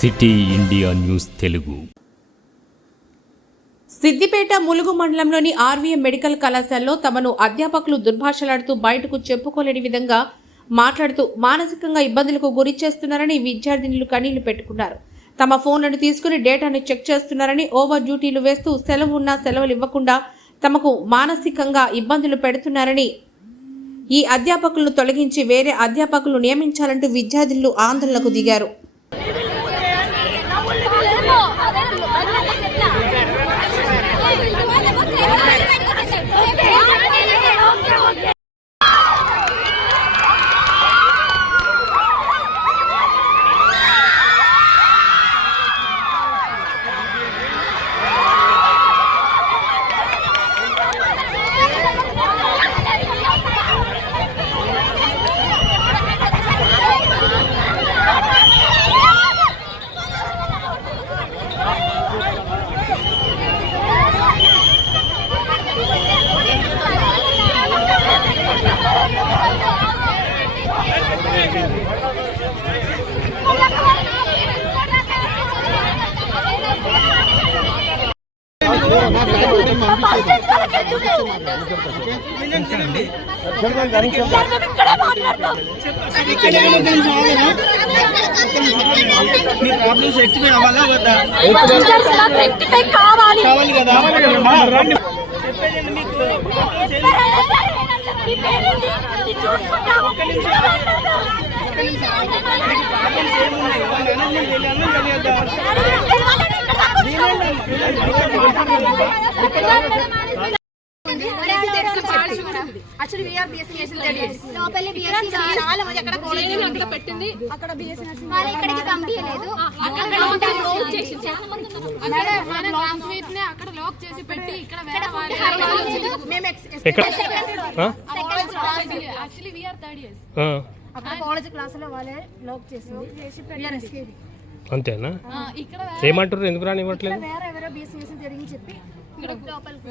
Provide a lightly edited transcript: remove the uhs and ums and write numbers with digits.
City India news Telugu. Siddipet Mulugu మండలంలోని RVM medical కళాశాలలో తమను అధ్యాపకులు దుర్భాషలాడుతూ బయటకు చెప్పుకోలేని విధంగా మాట్లాడుతూ మానసికంగా ఇబ్బందులకు గురి చేస్తున్నారని విద్యార్థినులు కన్నీళ్లు పెట్టుకున్నారు. తమ ఫోన్లను తీసుకుని డేటాను చెక్ చేస్తున్నారని, ఓవర్ డ్యూటీలు వేస్తూ సెలవు ఉన్నా సెలవులు ఇవ్వకుండా తమకు మానసికంగా ఇబ్బందులు పెడుతున్నారని, ఈ అధ్యాపకులను తొలగించి వేరే అధ్యాపకులను నియమించాలంటూ విద్యార్థులు ఆందోళనకు దిగారు. కావాలి కదా actually VR BSc national studies లోపలి బీఎస్సీ చాలా మంది అక్కడ కాలేజ్ అక్కడ పెట్టింది, అక్కడ బీఎస్సీ నర్సింగ్ వాళ్ళు ఇక్కడికి పంపియలేదు. అక్కడ లాక్ చేసి చాలా మంది ఉన్నారు. మన ట్రాన్స్మిట్ ని అక్కడ లాక్ చేసి పెట్టి ఇక్కడ వేరే వాళ్ళు మేము యాక్చువల్లీ వీఆర్ థర్డ్ ఇయర్స్ అక్కడ కాలేజ్ క్లాసులో వాళ్ళే లాక్ చేసి అంతేనా? ఇక్కడ ఏమంటారు, ఎందుకు రానివ్వట్లేదు? వేరే ఎవరో బీఎస్సీ నేషనల్ జరిగి చెప్పి ఇక్కడ లోపలికి